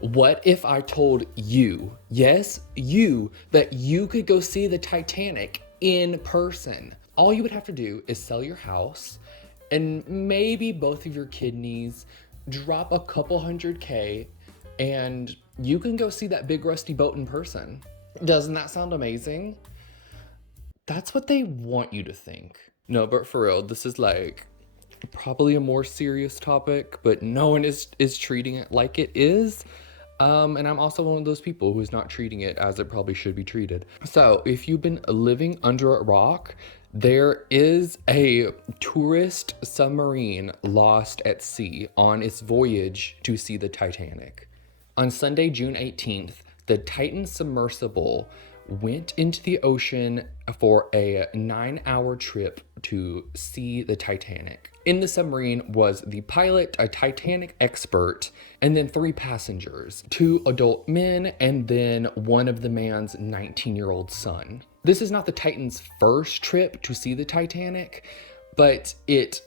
What if I told you, yes, you, that you could go see the Titanic in person? All you would have to do is sell your house and maybe both of your kidneys, drop a couple hundred K, and you can go see that big rusty boat in person. Doesn't that sound amazing? That's what they want you to think. No, but for real, this is like probably a more serious topic, but no one is treating it like it is. And I'm also one of those people who's not treating it as it probably should be treated. So if you've been living under a rock, there is a tourist submarine lost at sea on its voyage to see the Titanic. On Sunday, June 18th, the Titan submersible went into the ocean for a 9-hour trip to see the Titanic. In the submarine was the pilot, a Titanic expert, and then 3 passengers, 2 adult men, and then one of the man's 19-year-old son. This is not the Titan's first trip to see the Titanic, but it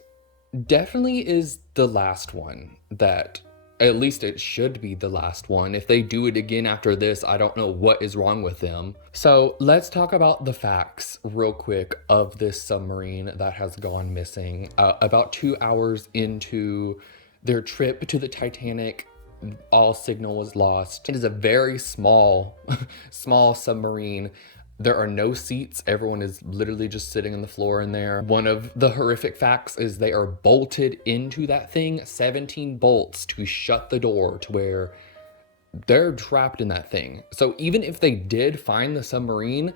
definitely is the last one that, at least it should be the last one. If they do it again after this, I don't know what is wrong with them. So let's talk about the facts real quick of this submarine that has gone missing. About 2 hours into their trip to the Titanic, all signal was lost. It is a very small, small submarine. There are no seats. Everyone is literally just sitting on the floor in there. One of the horrific facts is they are bolted into that thing, 17 bolts to shut the door to where they're trapped in that thing. So even if they did find the submarine,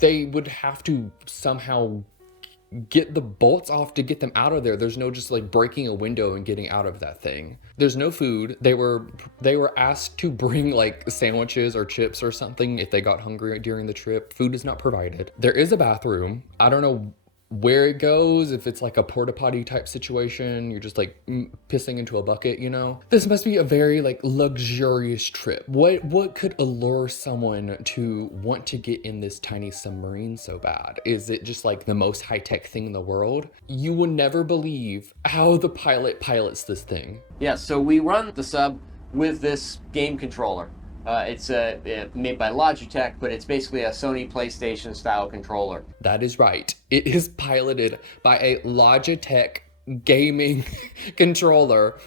they would have to somehow get the bolts off to get them out of there. There's no just like breaking a window and getting out of that thing. There's no food. They were asked to bring like sandwiches or chips or something if they got hungry during the trip. Food is not provided. There is a bathroom. I don't know where it goes, if it's like a porta potty type situation, you're just like pissing into a bucket, you know? This must be a very like luxurious trip. What could allure someone to want to get in this tiny submarine so bad? Is it just like the most high-tech thing in the world? You will never believe how the pilot pilots this thing. Yeah, so we run the sub with this game controller. It's made by Logitech, but it's basically a Sony PlayStation style controller. That is right. It is piloted by a Logitech gaming controller.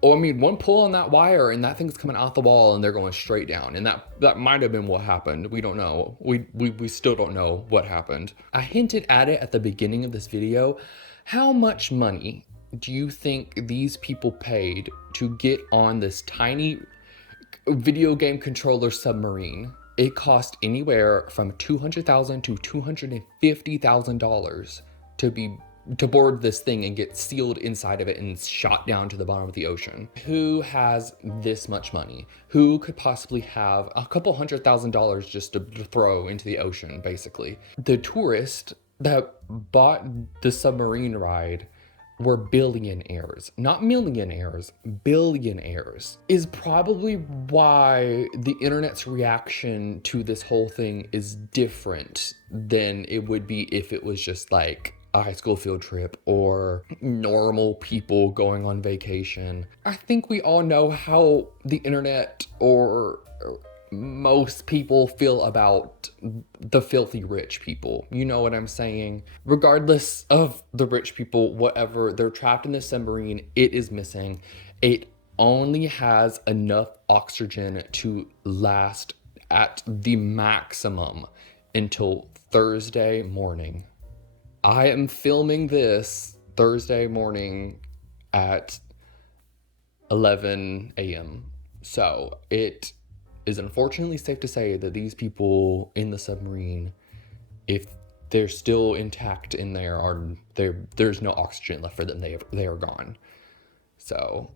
One pull on that wire and that thing's coming out the wall and they're going straight down. And that might have been what happened. We don't know. We still don't know what happened. I hinted at it at the beginning of this video. How much money do you think these people paid to get on this tiny video game controller submarine? It cost anywhere from $200,000 to $250,000 to board this thing and get sealed inside of it and shot down to the bottom of the ocean. Who has this much money? Who could possibly have a couple $100,000 just to throw into the ocean, basically? The tourist that bought the submarine ride were billionaires, not millionaires, billionaires, is probably why the internet's reaction to this whole thing is different than it would be if it was just like a high school field trip or normal people going on vacation. I think we all know how the internet or most people feel about the filthy rich people. You know what I'm saying? Regardless of the rich people, whatever, they're trapped in this submarine. It is missing. It only has enough oxygen to last at the maximum until Thursday morning. I am filming this Thursday morning at 11 a.m. So it is unfortunately safe to say that these people in the submarine, if they're still intact in there, there's no oxygen left for them. They are gone. So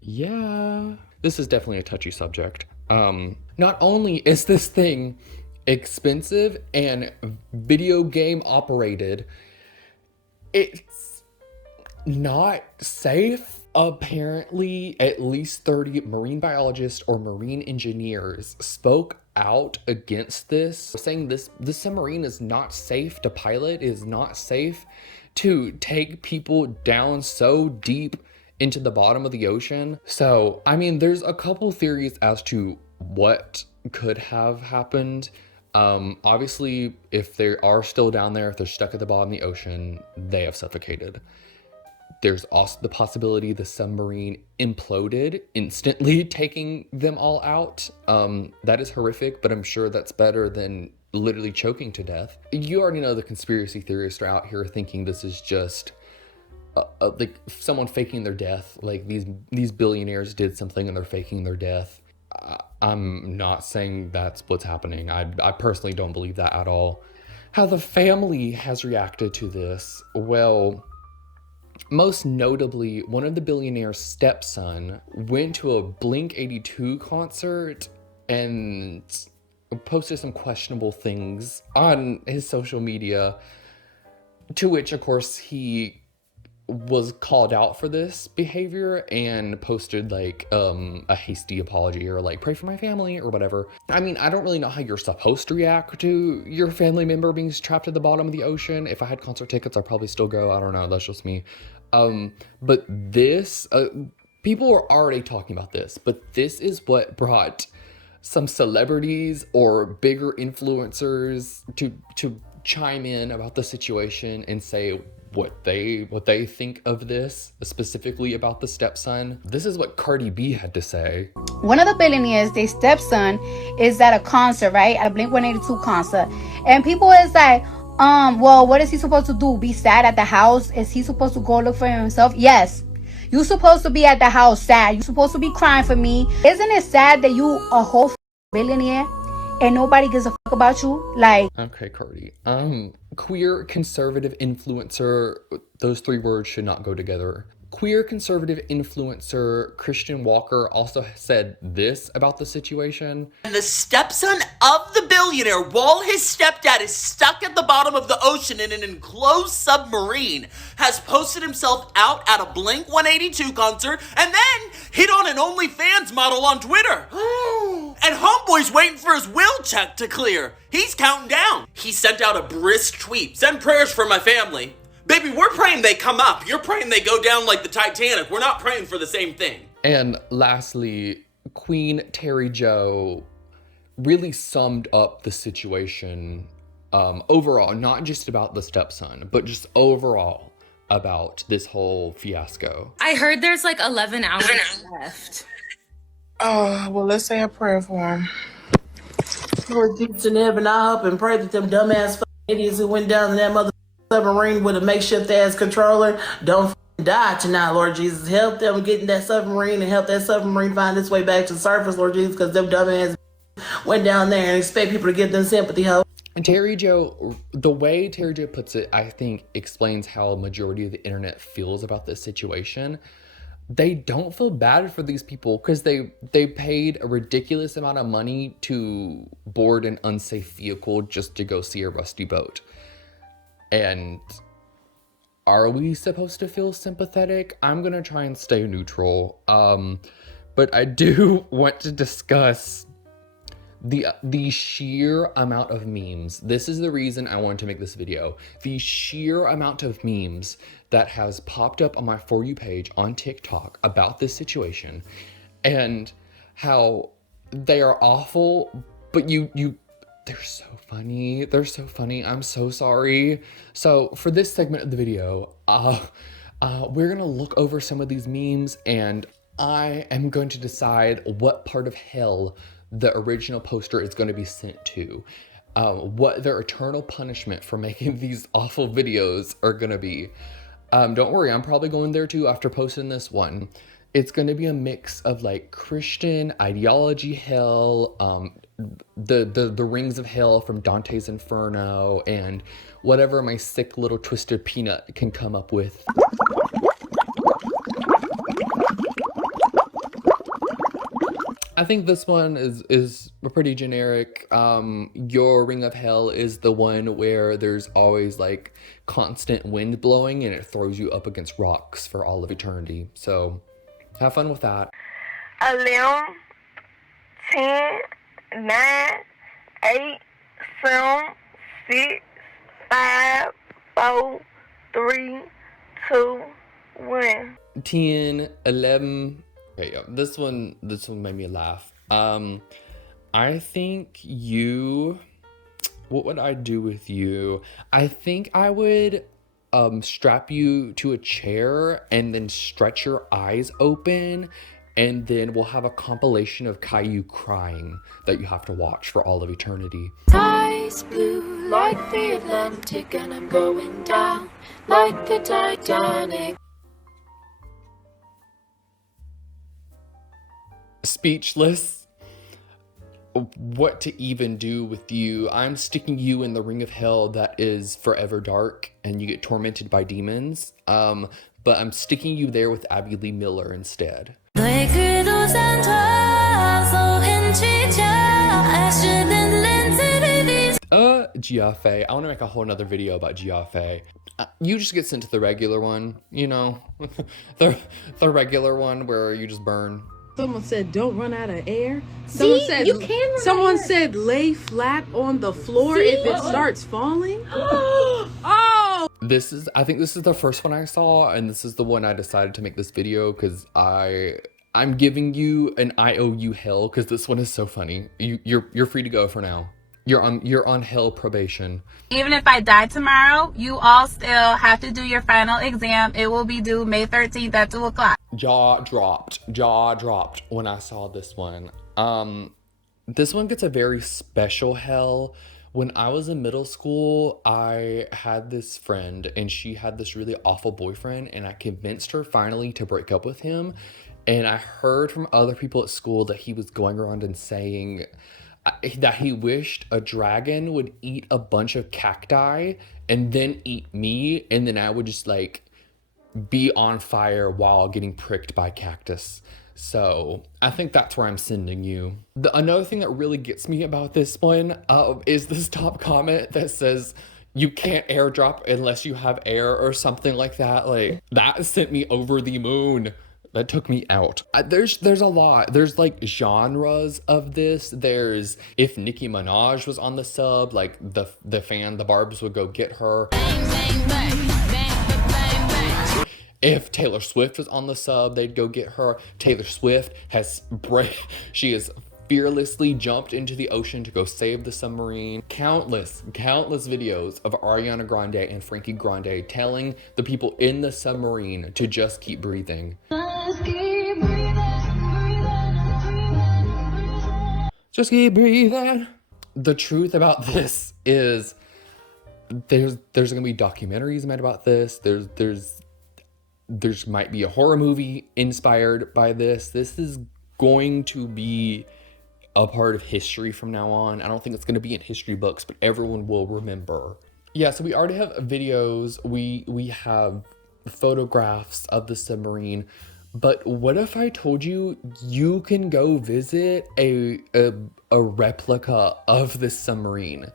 yeah, this is definitely a touchy subject. Not only is this thing expensive and video game operated, it's not safe. Apparently, at least 30 marine biologists or marine engineers spoke out against this, saying this submarine is not safe to pilot, is not safe to take people down so deep into the bottom of the ocean. So, I mean, there's a couple theories as to what could have happened. Obviously, if they are still down there, if they're stuck at the bottom of the ocean, they have suffocated. There's also the possibility the submarine imploded, instantly taking them all out. That is horrific, but I'm sure that's better than literally choking to death. You already know the conspiracy theorists are out here thinking this is just like someone faking their death. Like these billionaires did something and they're faking their death. I'm not saying that's what's happening. I personally don't believe that at all. How the family has reacted to this, well, most notably, one of the billionaire's stepson went to a Blink-182 concert and posted some questionable things on his social media, to which, of course, he was called out for this behavior and posted like a hasty apology or like pray for my family or whatever. I mean, I don't really know how you're supposed to react to your family member being trapped at the bottom of the ocean. If I had concert tickets, I'd probably still go. I don't know, that's just me. But this people are already talking about this, but this is what brought some celebrities or bigger influencers to chime in about the situation and say what they think of this, specifically about the stepson. This is what Cardi B had to say. One of the billionaires, their stepson, is at a concert, right? At a Blink-182 concert. And people is like, well, what is he supposed to do? Be sad at the house? Is he supposed to go look for himself? Yes. You're supposed to be at the house sad. You're supposed to be crying for me. Isn't it sad that you a whole billionaire and nobody gives a fuck about you? Like, okay, Cardi. Queer conservative influencer, those three words should not go together. Queer conservative influencer Christian Walker also said this about the situation. And the stepson of the billionaire, while his stepdad is stuck at the bottom of the ocean in an enclosed submarine, has posted himself out at a Blink-182 concert and then hit on an OnlyFans model on Twitter. And homeboy's waiting for his will check to clear. He's counting down. He sent out a brisk tweet. Send prayers for my family. Baby, we're praying they come up. You're praying they go down like the Titanic. We're not praying for the same thing. And lastly, Queen Terry Jo really summed up the situation overall, not just about the stepson, but just overall about this whole fiasco. I heard there's like 11 hours left. Oh, well, let's say a prayer for him. Lord Jesus in heaven, I hope and pray that them dumbass idiots who went down in that mother submarine with a makeshift ass controller don't die tonight, Lord Jesus. Help them get in that submarine and help that submarine find its way back to the surface, Lord Jesus, because them dumbass went down there and expect people to give them sympathy, ho. And Terry Jo, the way Terry Jo puts it, I think explains how a majority of the internet feels about this situation. They don't feel bad for these people because they paid a ridiculous amount of money to board an unsafe vehicle just to go see a rusty boat. And are we supposed to feel sympathetic? I'm gonna try and stay neutral. But I do want to discuss the sheer amount of memes. This is the reason I wanted to make this video. The sheer amount of memes that has popped up on my For You page on TikTok about this situation and how they are awful, but they're so funny. They're so funny. I'm so sorry. So for this segment of the video, we're gonna look over some of these memes and I am going to decide what part of hell the original poster is going to be sent to. What their eternal punishment for making these awful videos are going to be. Don't worry, I'm probably going there too after posting this one. It's going to be a mix of like Christian ideology hell, the rings of hell from Dante's Inferno, and whatever my sick little twisted peanut can come up with. I think this one is pretty generic. Your ring of hell is the one where there's always like constant wind blowing and it throws you up against rocks for all of eternity. So have fun with that. 11, 10, 9, 8, 7, 6, 5, 4, 3, 2, 1. 10, 11. Okay, yeah, this one made me laugh. I think what would I do with you? I think I would strap you to a chair and then stretch your eyes open, and then we'll have a compilation of Caillou crying that you have to watch for all of eternity. Skies blue like the Atlantic, and I'm going down like the Titanic. Speechless. What to even do with you. I'm sticking you in the ring of hell that is forever dark and you get tormented by demons. But I'm sticking you there with Abby Lee Miller instead. Giaffe. I want to make a whole nother video about Giaffe. You just get sent to the regular one, you know, the regular one where you just burn. Someone said, "Don't run out of air." Someone said, "Lay flat on the floor if it starts falling." Oh! I think this is the first one I saw, and this is the one I decided to make this video because I'm giving you an IOU hell because this one is so funny. You're free to go for now. You're on hell probation. Even if I die tomorrow, you all still have to do your final exam. It will be due May 13th at 2 o'clock. Jaw dropped when I saw this one. This one gets a very special hell. When I was in middle school, I had this friend and she had this really awful boyfriend, and I convinced her finally to break up with him. And I heard from other people at school that he was going around and saying that he wished a dragon would eat a bunch of cacti and then eat me, and then I would just like be on fire while getting pricked by cactus. So I think that's where I'm sending you. Another thing that really gets me about this one is this top comment that says you can't airdrop unless you have air or something like that. Like that sent me over the moon. That took me out. There's a lot. There's like genres of this. There's if Nicki Minaj was on the sub, like the Barbs would go get her. If Taylor Swift was on the sub, they'd go get her. Taylor Swift she has fearlessly jumped into the ocean to go save the submarine. Countless videos of Ariana Grande and Frankie Grande telling the people in the submarine to just keep breathing. Just keep breathing. The truth about this is there's gonna be documentaries made about this. There's might be a horror movie inspired by this. This is going to be a part of history from now on. I don't think it's going to be in history books, but everyone will remember. Yeah, so we already have videos. We have photographs of the submarine. But what if I told you you can go visit a replica of this submarine?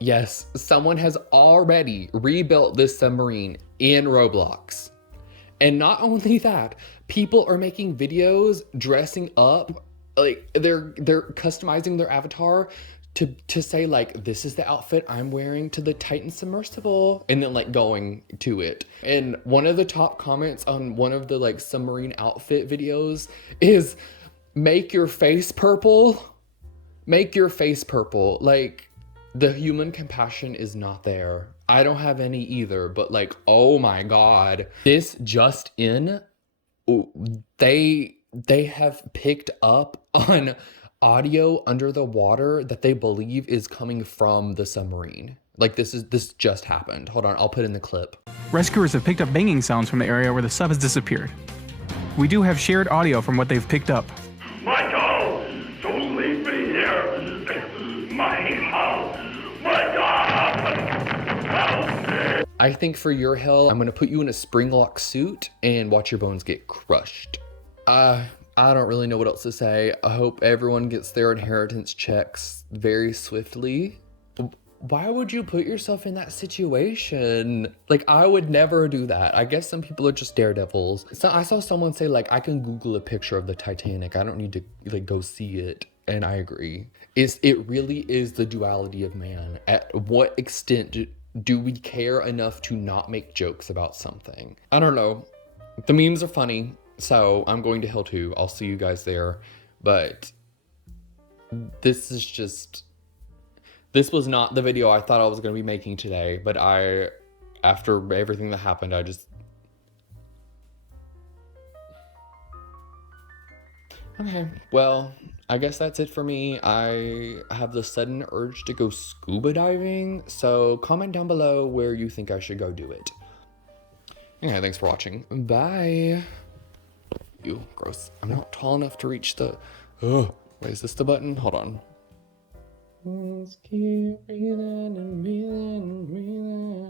Yes, someone has already rebuilt this submarine in Roblox. And not only that, people are making videos dressing up, like they're customizing their avatar to say like, this is the outfit I'm wearing to the Titan submersible, and then like going to it. And one of the top comments on one of the like submarine outfit videos is, make your face purple. Make your face purple. Like, the human compassion is not there. I don't have any either, but like, oh my God. This just in, they have picked up on audio under the water that they believe is coming from the submarine. Like this just happened. Hold on, I'll put in the clip. Rescuers have picked up banging sounds from the area where the sub has disappeared. We do have shared audio from what they've picked up. Michael, don't leave me here. Michael, I think for your hell, I'm gonna put you in a spring lock suit and watch your bones get crushed. I don't really know what else to say. I hope everyone gets their inheritance checks very swiftly. Why would you put yourself in that situation? Like, I would never do that. I guess some people are just daredevils. So I saw someone say like, I can Google a picture of the Titanic. I don't need to like go see it. And I agree. It really is the duality of man. At what extent do we care enough to not make jokes about something? I don't know. The memes are funny, so I'm going to Hill 2. I'll see you guys there. But this was not the video I thought I was going to be making today. But after everything that happened, Okay, well, I guess that's it for me. I have the sudden urge to go scuba diving, so comment down below where you think I should go do it. Okay, thanks for watching. Bye. Ew, gross. I'm not tall enough to reach the... Oh, wait, is this the button? Hold on. Let's keep breathing and breathing and breathing.